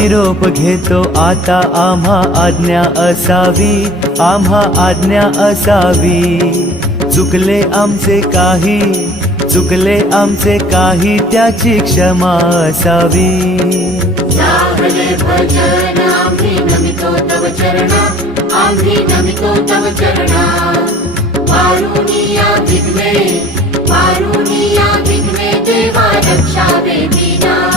निरोप घेतो आता, आम्हा आज्ञा असावी, आम्हा आज्ञा असावी. चुकले आमचे काही, चुकले आमचे काही, त्याची क्षमा असावी. लागले भजन आम्ही नमितो तव चरणा, आम्ही नमितो तव चरणा. पारुनिया विघ्ने, पारुनिया विघ्ने, देवा रक्षावे दीना.